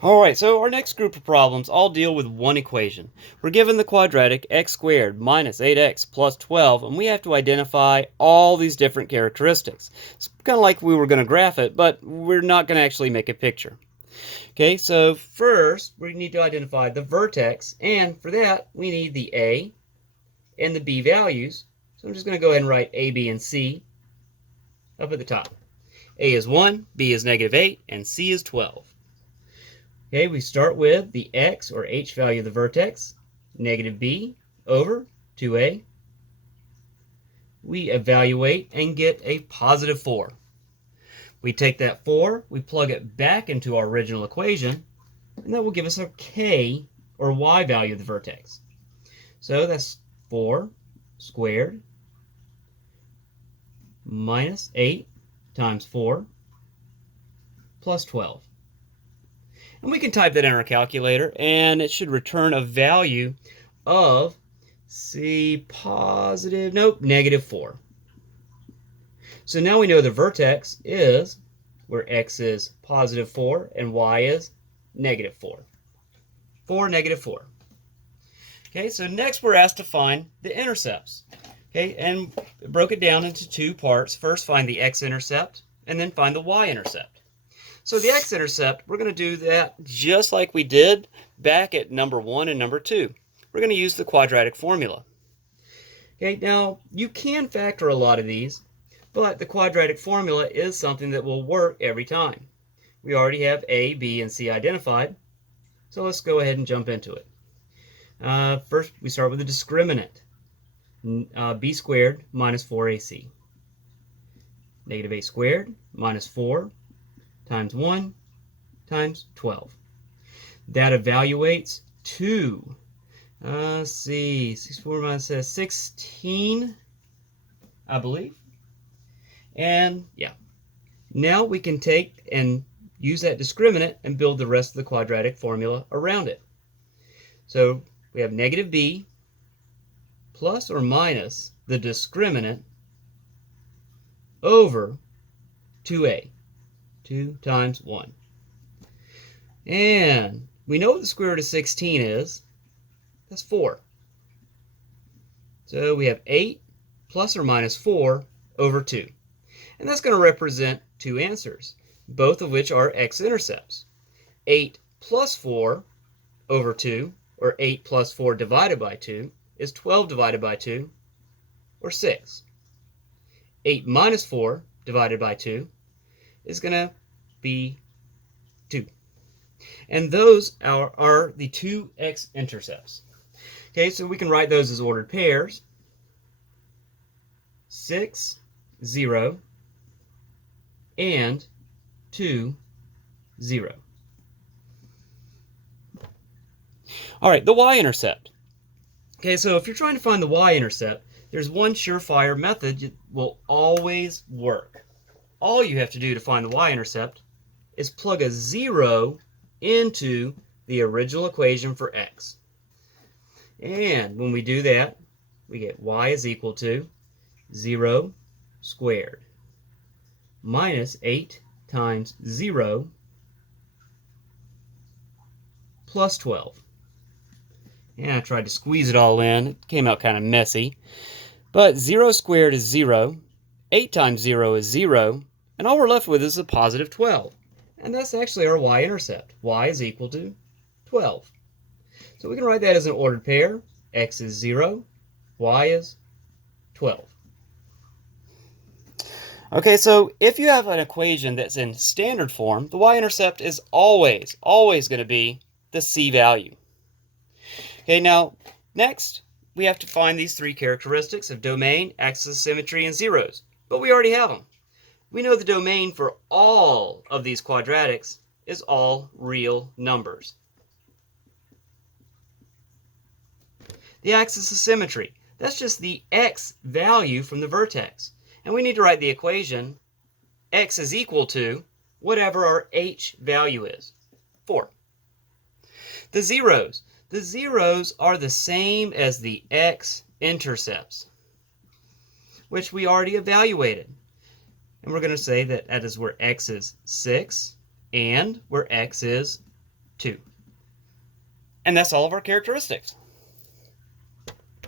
Alright, so our next group of problems all deal with one equation. We're given the quadratic x squared minus 8x plus 12, and we have to identify all these different characteristics. It's kind of like we were going to graph it, but we're not going to actually make a picture. Okay, so first we need to identify the vertex, and for that we need the a and the b values. So I'm just going to go ahead and write a, b, and c up at the top. A is 1, b is -8, and c is 12. Okay, we start with the x or h value of the vertex, -b over 2a. We evaluate and get a positive 4. We take that 4, we plug it back into our original equation, and that will give us a k or y value of the vertex. So that's 4 squared minus 8 times 4 plus 12. And we can type that in our calculator, and it should return a value of, -4. So now we know the vertex is where x is +4 and y is -4. 4, -4. Okay, so next we're asked to find the intercepts. Okay, and broke it down into two parts. First, find the x-intercept, and then find the y-intercept. So the x-intercept, we're going to do that just like we did back at number 1 and number 2. We're going to use the quadratic formula. Okay, now you can factor a lot of these, but the quadratic formula is something that will work every time. We already have a, b, and c identified, so let's go ahead and jump into it. First, we start with the discriminant, b squared minus 4ac. -a squared minus 4 times 1 times 12. That evaluates to, let's see, 64 minus 16, I believe. And yeah, now we can take and use that discriminant and build the rest of the quadratic formula around it. So we have -b plus or minus the discriminant over 2a. 2 times 1. And we know what the square root of 16 is. That's 4. So we have 8 plus or minus 4 over 2. And that's going to represent two answers, both of which are x-intercepts. 8 plus 4 over 2, or 8 plus 4 divided by 2, is 12 divided by 2, or 6. 8 minus 4 divided by 2 is going to be 2. And those are the two x-intercepts. Okay, so we can write those as ordered pairs. 6, 0, and 2, 0. All right, the y-intercept. Okay, so if you're trying to find the y-intercept, there's one surefire method that will always work. All you have to do to find the y-intercept is plug a 0 into the original equation for x. And when we do that, we get y is equal to 0 squared minus 8 times 0 plus 12. And I tried to squeeze it all in. It came out kind of messy. But 0 squared is 0. 8 times 0 is 0. And all we're left with is a positive 12. And that's actually our y-intercept. Y is equal to 12. So we can write that as an ordered pair. X is 0. Y is 12. Okay, so if you have an equation that's in standard form, the y-intercept is always going to be the c value. Okay, now next we have to find these three characteristics of domain, axis of symmetry, and zeros. But we already have them. We know the domain for all of these quadratics is all real numbers. The axis of symmetry, that's just the x value from the vertex. And we need to write the equation x is equal to whatever our h value is, 4. The zeros are the same as the x-intercepts, which we already evaluated. And we're going to say that that is where x is 6 and where x is 2. And that's all of our characteristics.